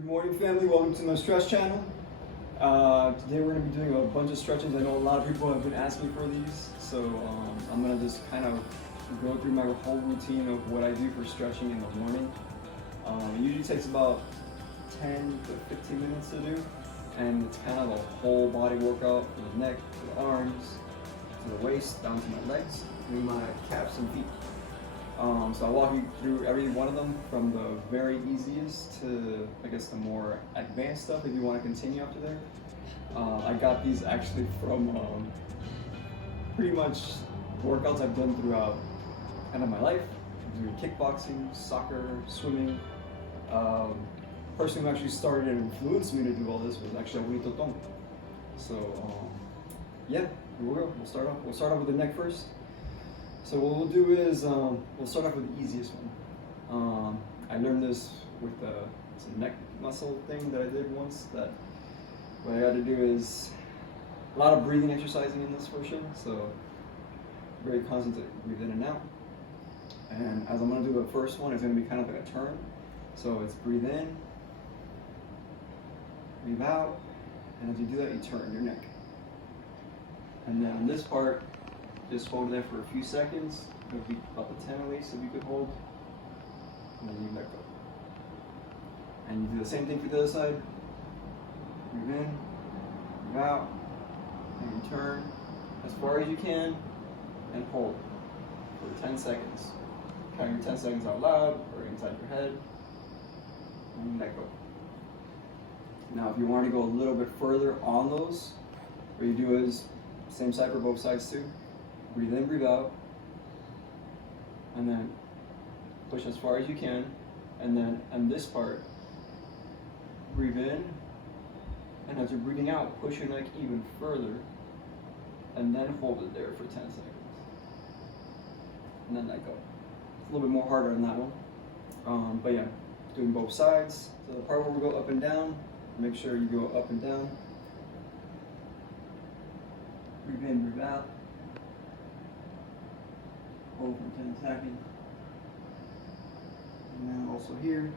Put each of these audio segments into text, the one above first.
Good morning, family. Welcome to my stretch channel. Today we're going to be doing a bunch of stretches. I know a lot of people have been asking for these, so I'm going to just kind of go through my whole routine of what I do for stretching in the morning. It usually takes about 10 to 15 minutes to do, and it's kind of a whole body workout from the neck to the arms, to the waist, down to my legs, and my calves and feet. So I'll walk you through every one of them from the very easiest to, I guess, the more advanced stuff if you want to continue up to there. I got these actually from pretty much workouts I've done throughout kind of my life. Doing kickboxing, soccer, swimming. Person who actually started and influenced me to do all this was actually Abuelito Tom. So yeah, here we go. We'll start off with the neck first. So what we'll do is we'll start off with the easiest one. I learned this with it's a neck muscle thing that I did once. That what I got to do is a lot of breathing exercising in this portion. So very concentrated, breathe in and out. And as I'm gonna do the first one, it's gonna be kind of like a turn. So it's breathe in, breathe out, and as you do that, you turn your neck. And then on this part, just hold there for a few seconds, maybe about the 10 at least if you could hold, and then you let go. And you do the same thing for the other side. Breathe in, breathe out, and you turn as far as you can, and hold for 10 seconds. Count your 10 seconds out loud or inside your head, and you let go. Now if you want to go a little bit further on those, what you do is, same side for both sides too. Breathe in, breathe out, and then push as far as you can, and then on this part, breathe in, and as you're breathing out, push your neck even further, and then hold it there for 10 seconds, and then let go. It's a little bit more harder on that one, but yeah, doing both sides. So the part where we go up and down, make sure you go up and down, breathe in, breathe out, hold for 10 seconds, and then also here.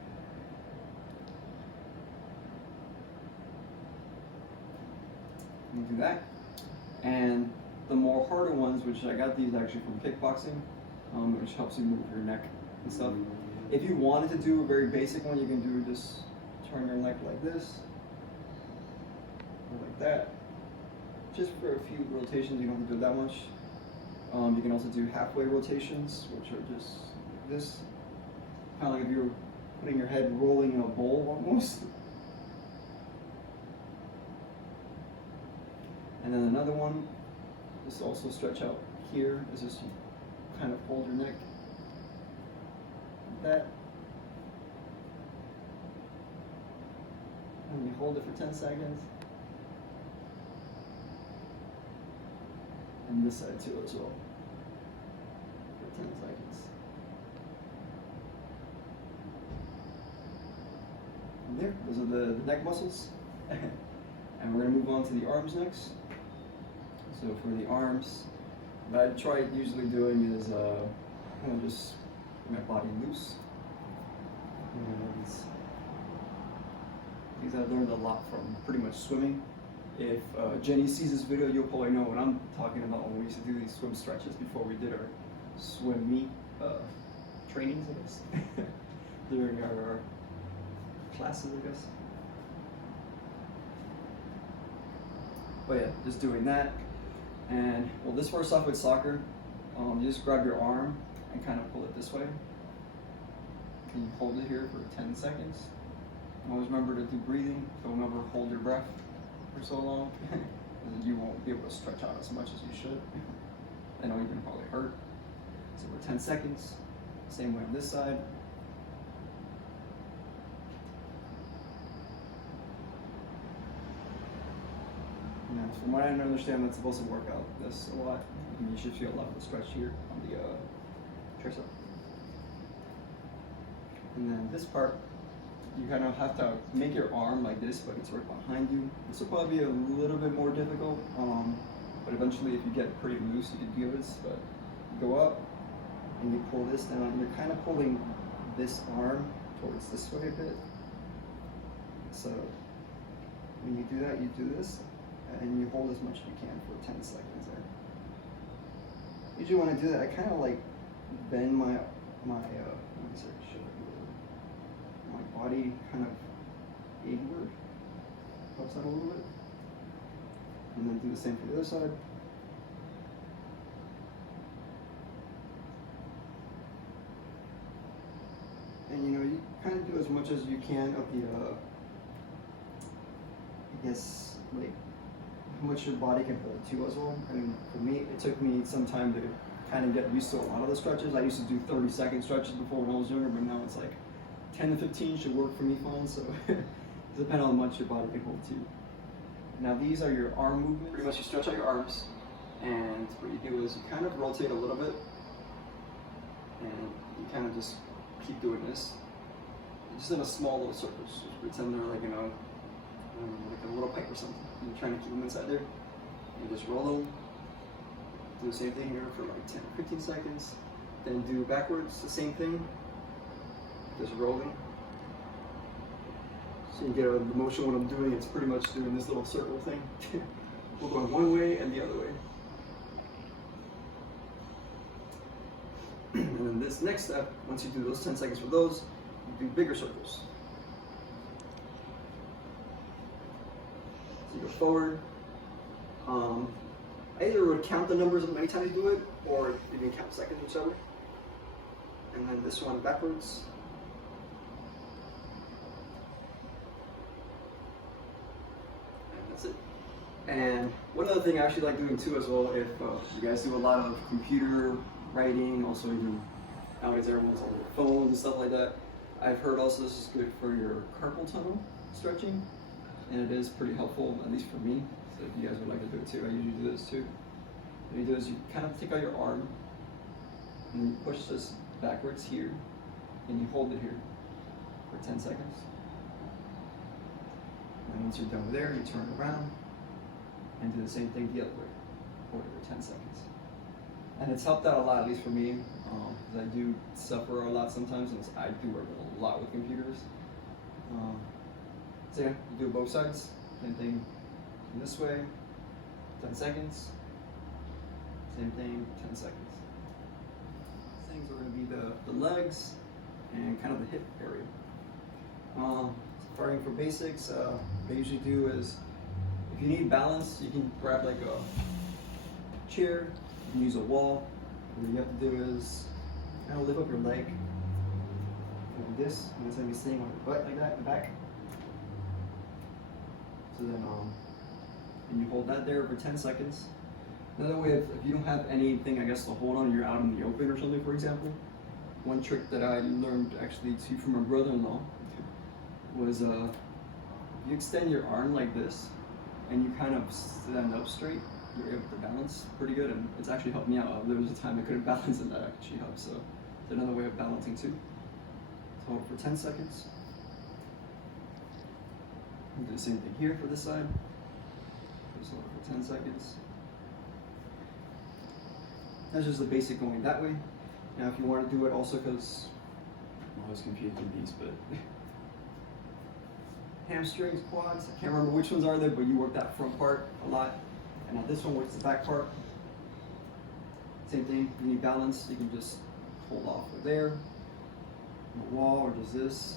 And do that. And the more harder ones, which I got these actually from kickboxing, which helps you move your neck and stuff. If you wanted to do a very basic one, you can do just turn your neck like this, or like that. Just for a few rotations, you don't have to do that much. You can also do halfway rotations, which are just like this. Kind of like if you were putting your head rolling in a bowl almost. And then another one, just also stretch out here. Is just you kind of hold your neck like that. And you hold it for 10 seconds. And this side too as well. For 10 seconds. And there, those are the neck muscles. And we're gonna move on to the arms next. So for the arms, what I try usually doing is kind of just get my body loose. And these I've learned a lot from pretty much swimming. If Jenny sees this video, you'll probably know what I'm talking about when we used to do these swim stretches before we did our swim meet trainings, I guess, during our classes, I guess. But yeah, just doing that. And well, this starts off with soccer. You just grab your arm and kind of pull it this way. And you hold it here for 10 seconds. And always remember to do breathing. Don't ever hold your breath for so long, and you won't be able to stretch out as much as you should. I know you're gonna probably hurt. So for 10 seconds, same way on this side. And from what I understand, that's supposed to work out this a lot. And you should feel a lot of the stretch here on the tricep. And then this part, you kind of have to make your arm like this, but it's right behind you. This will probably be a little bit more difficult, but eventually if you get pretty loose, you can do this. But you go up and you pull this down, and you're kind of pulling this arm towards this way a bit. So when you do that, you do this, and you hold as much as you can for 10 seconds there. Usually when I do that, I kind of like bend my body kind of inward, helps out a little bit, and then do the same for the other side. And you kind of do as much as you can of the, I guess, like how much your body can hold too as well. I mean, for me, it took me some time to kind of get used to a lot of the stretches. I used to do 30-second stretches before when I was younger, but now it's like 10 to 15 should work for me fine, so it depends on how much your body can hold too. Now these are your arm movements. Pretty much you stretch out your arms, and what you do is you kind of rotate a little bit, and you kind of just keep doing this. Just in a small little circle. Just pretend they're like, like a little pipe or something. You're trying to keep them inside there. And just roll them. Do the same thing here for like 10 or 15 seconds. Then do backwards, the same thing. Just rolling. So you get the motion what I'm doing, it's pretty much doing this little circle thing. We're going one way and the other way. And then this next step, once you do those 10 seconds for those, you do bigger circles. So you go forward. I either would count the numbers of many times you do it, or you can count seconds, whichever. And then this one backwards. And that's it. And one other thing I actually like doing too as well, if you guys do a lot of computer writing, also even nowadays everyone's on their phones and stuff like that. I've heard also this is good for your carpal tunnel stretching, and it is pretty helpful, at least for me. So if you guys would like to do it too, I usually do this too. What you do is you kind of take out your arm, and you push this backwards here, and you hold it here for 10 seconds. And once you're done there, you turn around and do the same thing the other way, hold it for 10 seconds. And it's helped out a lot, at least for me, because I do suffer a lot sometimes, and I do work a lot with computers. So yeah, you do both sides, same thing this way, 10 seconds, same thing, 10 seconds. Things are going to be the legs and kind of the hip area. Starting for basics, what I usually do is, if you need balance, you can grab like a chair. You can use a wall. What you have to do is kind of lift up your leg like this, and it's going to be sitting on your butt like that in the back. So then, and you hold that there for 10 seconds. Another way, if you don't have anything, I guess, to hold on, you're out in the open or something, for example. One trick that I learned actually too from my brother-in-law was you extend your arm like this, and you kind of stand up straight. You're able to balance pretty good, and it's actually helped me out. There was a time I couldn't balance, and that actually helped. So it's another way of balancing too. So hold it for 10 seconds. And do the same thing here for this side. Just hold it for 10 seconds. That's just the basic going that way. Now, if you want to do it also, because I'm always confused with these, but hamstrings, quads, I can't remember which ones are there, but you work that front part a lot. And now this one works the back part. Same thing, you need balance, you can just hold off of there, on the wall, or just this.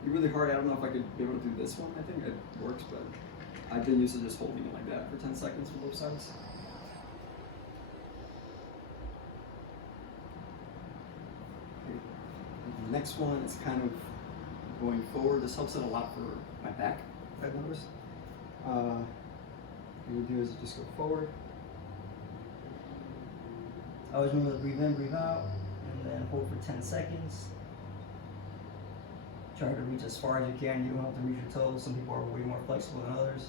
It'd be really hard, I don't know if I could be able to do this one, I think it works, but I've been used to just holding it like that for 10 seconds for both sides. Okay. The next one is kind of going forward. This helps out a lot for my back, I've noticed. What you do is just go forward. Always remember to breathe in, breathe out, and then hold for 10 seconds. Try to reach as far as you can. You don't have to reach your toes. Some people are way more flexible than others.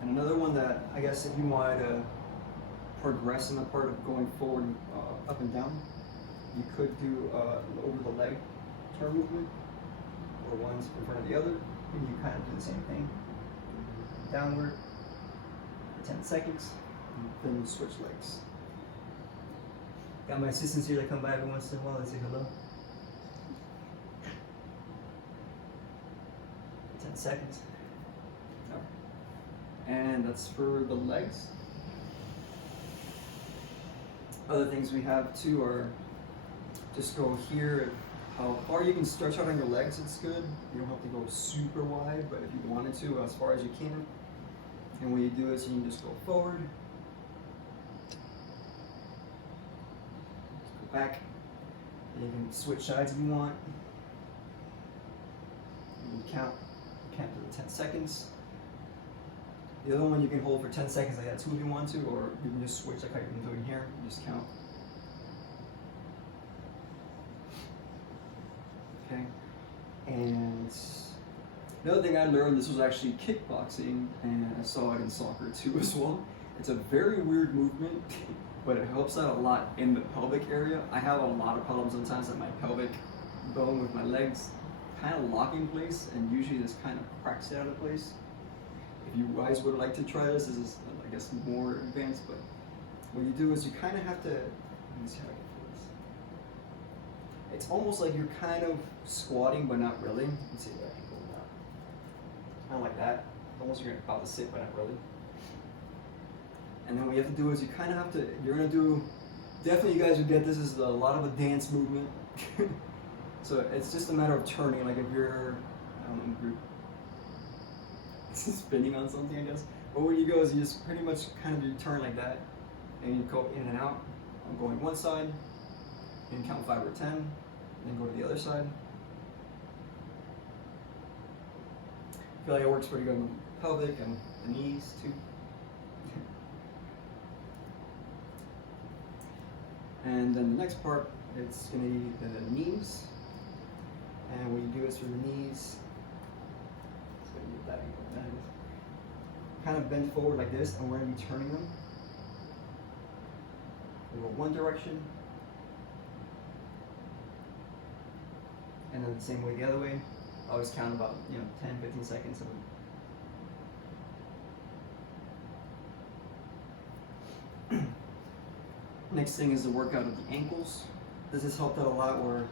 And another one that I guess if you wanted to progress in the part of going forward, up and down, you could do over the leg turn movement, or one's in front of the other. And you kind of do the same thing. Downward for 10 seconds, and then you switch legs. Got my assistants here that come by every once in a while, they say hello. 10 seconds. And that's for the legs. Other things we have too are just go here. How far you can stretch out on your legs, it's good. You don't have to go super wide, but if you wanted to, as far as you can. And what you do is you can just go forward, go back, and you can switch sides if you want. You can count to 10 seconds. The other one you can hold for 10 seconds like that too if you want to, or you can just switch like how you've been doing here. You just count. Okay. And another thing I learned, this was actually kickboxing, and I saw it in soccer too as well. It's a very weird movement, but it helps out a lot in the pelvic area. I have a lot of problems sometimes at my pelvic bone with my legs kind of lock in place, and usually this kind of cracks it out of place. If you guys would like to try this is, I guess, more advanced, but what you do is you kind of have to, let me see how I can do this. It's almost like you're kind of squatting, but not really. Let's see if I can go now. Kind of like that. Almost you're about to sit, but not really. And then what you have to do is you kind of have to, you're going to do, definitely you guys would get this is a lot of a dance movement. So it's just a matter of turning, like if you're, I don't know, if you're spinning on something, I guess. But what you go is you just pretty much kind of do turn like that, and you go in and out. I'm going one side, you can count 5 or 10, and then go to the other side. I feel like it works pretty good on the pelvic and the knees too. And then the next part, it's going to be the knees. And what you do is for the knees, kind of bend forward like this, and we're going to be turning them. We go one direction, and then the same way the other way. I always count about 10-15 seconds of them. Next thing is the workout of the ankles. This has helped out a lot, where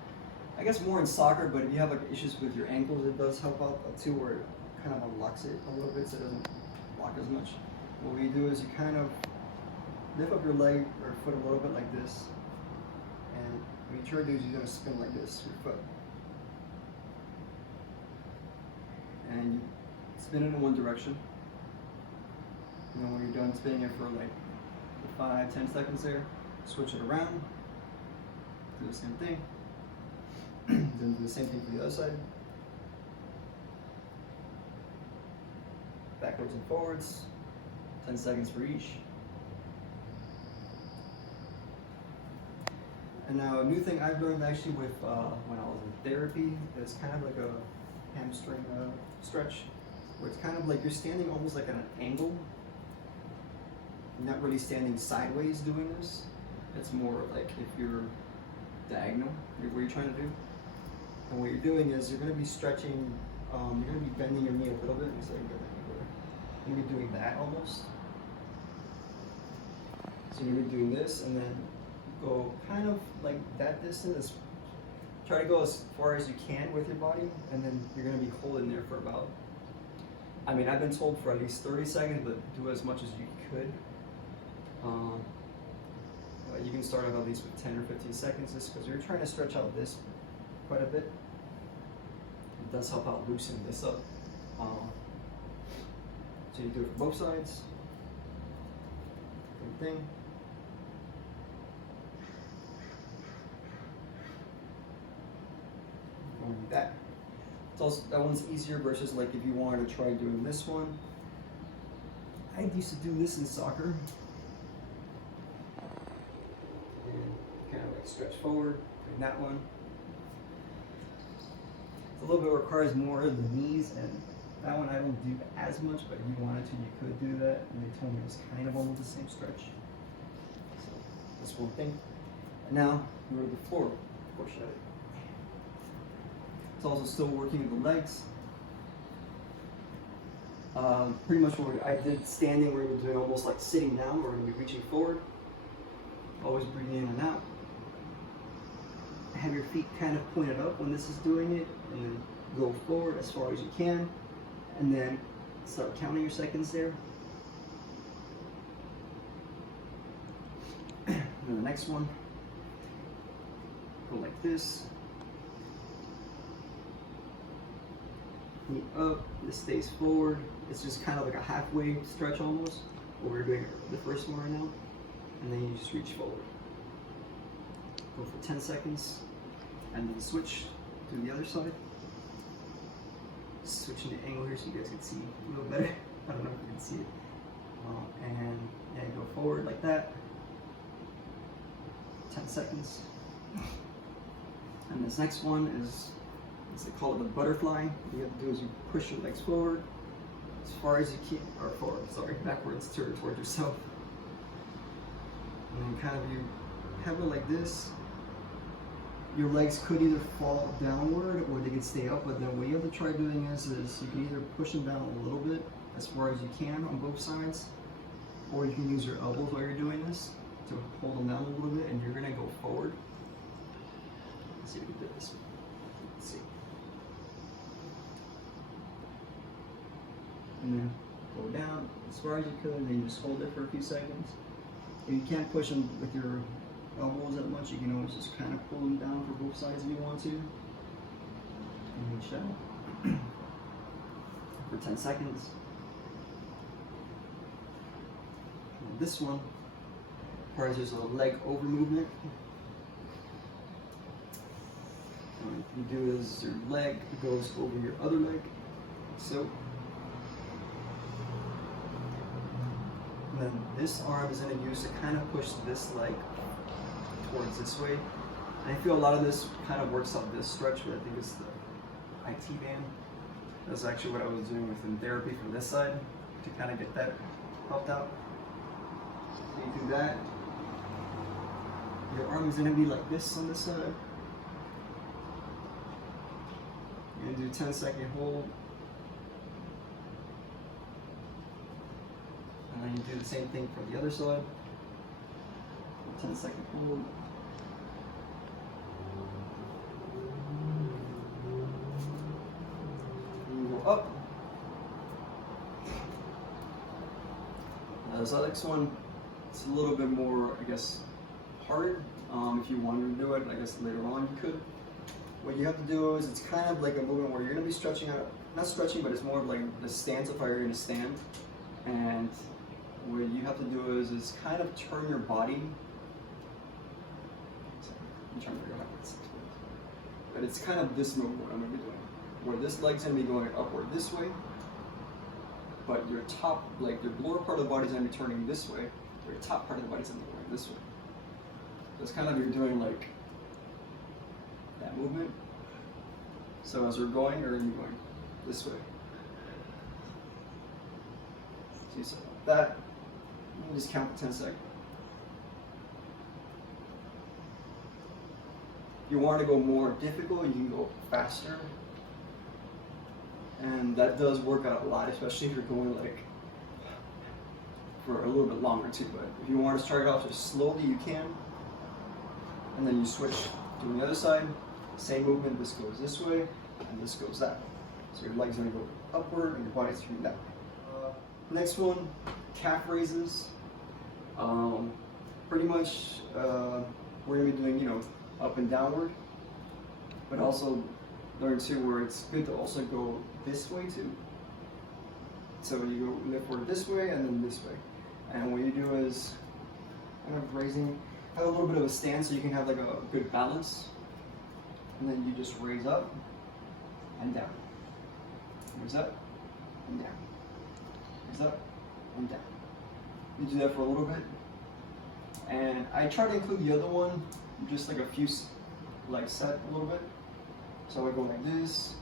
I guess more in soccer, but if you have like issues with your ankles, it does help out too, where it kind of unlocks it a little bit so it doesn't lock as much. What you do is you kind of lift up your leg or foot a little bit like this, and what you try to do is you're going to spin like this, your foot. And you spin it in one direction. And then when you're done spinning it for like 5-10 seconds there, switch it around, do the same thing, then do the same thing for the other side. Backwards and forwards, 10 seconds for each. And now a new thing I've learned actually with when I was in therapy is kind of like a hamstring stretch, where it's kind of like you're standing almost like at an angle. You're not really standing sideways doing this. It's more like if you're diagonal, what you're trying to do. And what you're doing is you're going to be stretching, you're going to be bending your knee a little bit. So you're going to be doing that almost. So you're going to be doing this, and then go kind of like that distance. Try to go as far as you can with your body, and then you're going to be holding there for about, I've been told for at least 30 seconds, but do as much as you could. You can start at least with 10 or 15 seconds just because you're trying to stretch out this quite a bit. It does help out loosen this up. So you do it for both sides. Same thing. Going like that. It's also, that one's easier versus like if you wanted to try doing this one. I used to do this in soccer. And kind of like stretch forward, doing that one. It's a little bit requires more of the knees, and that one I don't do as much, but if you wanted to, you could do that. And they told me it was kind of almost the same stretch. So that's one thing. And now we go to the floor portion of it. It's also still working with the legs. Pretty much what I did standing, we're doing almost like sitting down. We're going to be reaching forward, always breathing in and out. Have your feet kind of pointed up when this is doing it, and then go forward as far as you can. and then start counting your seconds there. And then the next one, go like this. Knee up, this stays forward. It's just kind of like a halfway stretch almost. What we're doing the first one right now. And then you just reach forward. Go for 10 seconds. And then switch to the other side. Switching the angle here so you guys can see a little better. I don't know if you can see it. And go forward like that. 10 seconds. And this next one is they call it the butterfly. What you have to do is you push your legs forward as far as you can, or forward, sorry, backwards towards yourself. And then kind of you have it like this. Your legs could either fall downward or they could stay up, but then what you have to try doing is you can either push them down a little bit as far as you can on both sides, or you can use your elbows while you're doing this to hold them down a little bit, and you're gonna go forward. Let's see if we can do this. Let's see. And then go down as far as you could, and then you just hold it for a few seconds. If you can't push them with your elbows that much, you can always just kind of pull them down for both sides if you want to. And reach out for 10 seconds. And this one, requires there's a leg over movement. And what you do is your leg goes over your other leg, like so. And then this arm is going to use to kind of push this leg towards this way. And I feel a lot of this kind of works out this stretch, but I think it's the IT band. That's actually what I was doing within therapy for this side to kind of get that helped out. So you do that. Your arm is going to be like this on this side. You're going to do 10-second hold. And then you do the same thing for the other side. 10-second hold. And you go up. This next one, it's a little bit more, I guess, hard. If you wanted to do it, I guess later on you could. What you have to do is, it's kind of like a movement where you're going to be stretching out, not stretching, but it's more of like the stance of how you're going to stand. And what you have to do is kind of turn your body. I'm trying to figure out how to say it. But it's kind of this movement I'm going to be doing, where this leg's going to be going upward this way, but your top, like your lower part of the body is going to be turning this way, your top part of the body is going to be going this way. So it's kind of, you're doing like that movement. So as we're going, you're going to be going this way. See, so that, you just count for 10 seconds. If you want to go more difficult, you can go faster. And that does work out a lot, especially if you're going like for a little bit longer too. But if you want to start off just slowly, you can. And then you switch to the other side. Same movement, this goes this way, and this goes that way. So your legs are going to go upward, and your body's turning that way. Next one, calf raises. Pretty much, we're going to be doing, up and downward, but also learn too where it's good to also go this way too. So you go lift forward this way and then this way. And what you do is kind of raising, have a little bit of a stance so you can have like a good balance. And then you just raise up and down. Raise up and down. Raise up and down. You do that for a little bit. And I try to include the other one, just like a few, like set a little bit. So I go like this,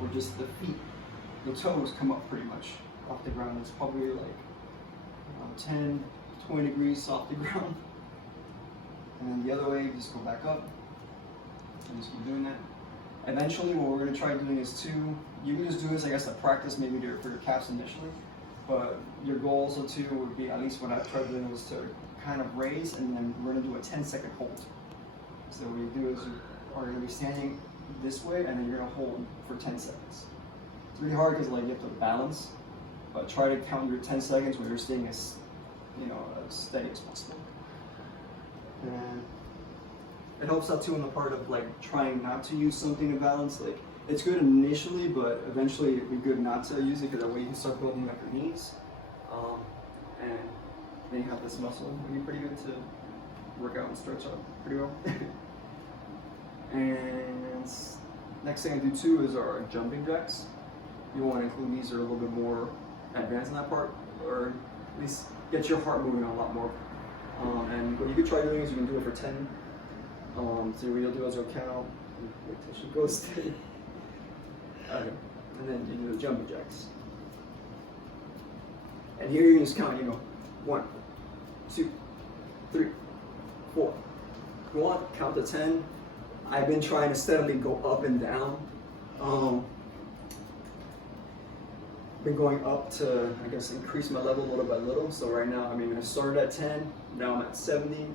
or just the feet, the toes come up pretty much off the ground. It's probably like 10, 20 degrees off the ground. And then the other way, just go back up, and just keep doing that. Eventually, what we're gonna try doing is you can just do this, I guess, to practice maybe for your calves initially, but your goal also too would be, at least what I've tried doing, was to kind of raise, and then we're gonna do a 10-second hold. So what you do is you are gonna be standing this way, and then you're gonna hold for 10 seconds. It's really hard because like you have to balance, but try to count your 10 seconds when you're staying as, as steady as possible. And it helps out too in the part of like trying not to use something to balance. Like it's good initially, but eventually it'd be good not to use it because that way you can start building up your knees. And then you have this muscle. It'd be pretty good to work out and stretch out pretty well. And next thing I do too is our jumping jacks. You want to include these are a little bit more advanced in that part, or at least get your heart moving a lot more. And what you could try doing is you can do it for 10. So what you'll do is you'll count, wait till she goes steady. Okay. And then you do the jumping jacks. And here you just count, 1, 2, 3, 4. If you want, count to 10. I've been trying to steadily go up and down. Been going up to, I guess, increase my level little by little. So right now, I started at 10, now I'm at 70,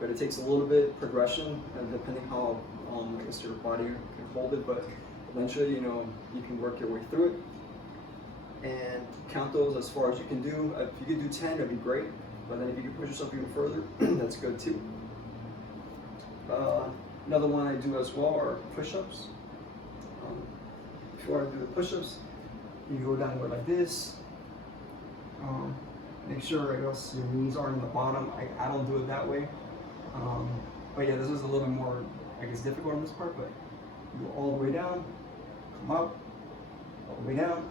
but it takes a little bit progression, depending how, I guess your body can hold it, but eventually, you can work your way through it. And count those as far as you can do. If you could do 10, that'd be great, but then if you can push yourself even further, that's good too. Another one I do as well are push-ups. If you want to do the push-ups, you go down there like this. Make sure, I guess, your knees are in the bottom. I don't do it that way. But yeah, this is a little bit more, I guess, difficult on this part, but you go all the way down, come up, all the way down,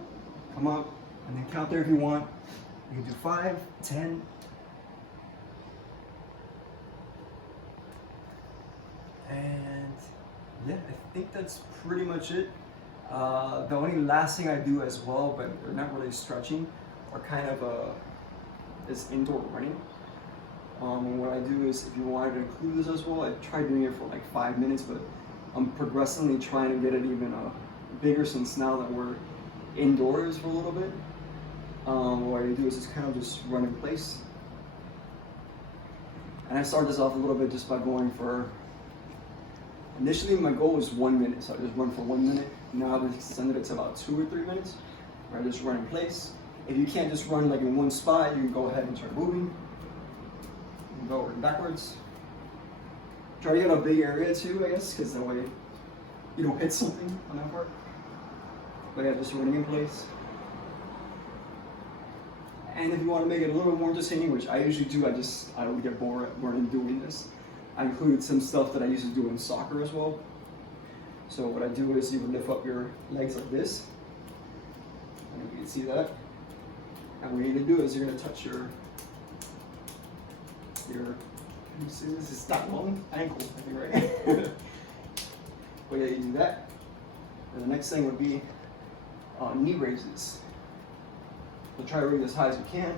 come up, and then count there if you want. You can do 5, 10. And yeah, I think that's pretty much it. The only last thing I do as well, but they're not really stretching, or kind of is indoor running. What I do is, if you wanted to include this as well, I tried doing it for like 5 minutes, but I'm progressively trying to get it even bigger since now that we're indoors for a little bit. What I do is just kind of just run in place. And I started this off a little bit just by going for, initially my goal was 1 minute, so I just run for 1 minute. Now I've extended it to about 2 or 3 minutes, where I just run in place. If you can't just run like in one spot, you can go ahead and start moving. You can go backwards. Try to get a big area too, I guess, because that way you don't hit something on that part. But yeah, just running in place. And if you want to make it a little bit more entertaining, which I usually do, I would get bored when doing this. I included some stuff that I used to do in soccer as well. So what I do is you would lift up your legs like this. And you can see that. And what you need to do is you're going to touch your you see this is that long ankle, I think, right? But yeah, you do that. And the next thing would be knee raises. So try to raise as high as you can.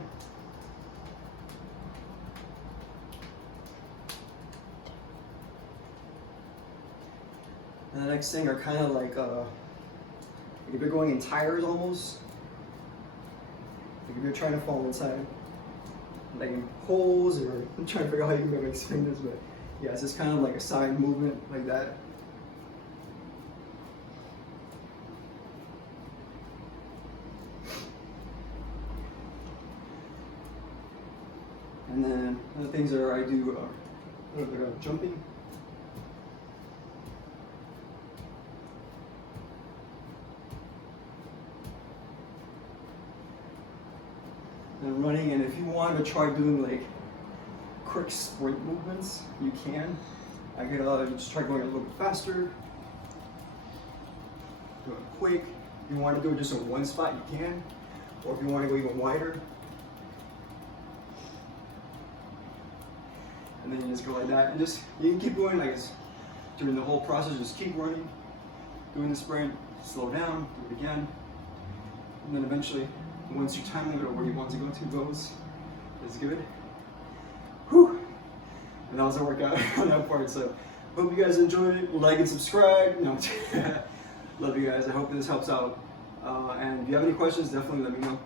And the next thing are kind of like if you're going in tires almost. Like if you're trying to fall inside like in holes, or I'm trying to figure out how you can explain this, but yeah, it's just kind of like a side movement like that. And then other things are I do a little bit of jumping. And running, and if you want to try doing like quick sprint movements, you can. I could just try going a little bit faster, do it quick. If you want to do it just in one spot, you can. Or if you want to go even wider, and then you just go like that, and just you can keep going like during the whole process. Just keep running, doing the sprint, slow down, do it again, and then eventually, once your time limit or where you want to go to goes, is good. Whew. And that was a workout on that part. So hope you guys enjoyed it. Like and subscribe. No, love you guys. I hope this helps out. And if you have any questions, definitely let me know.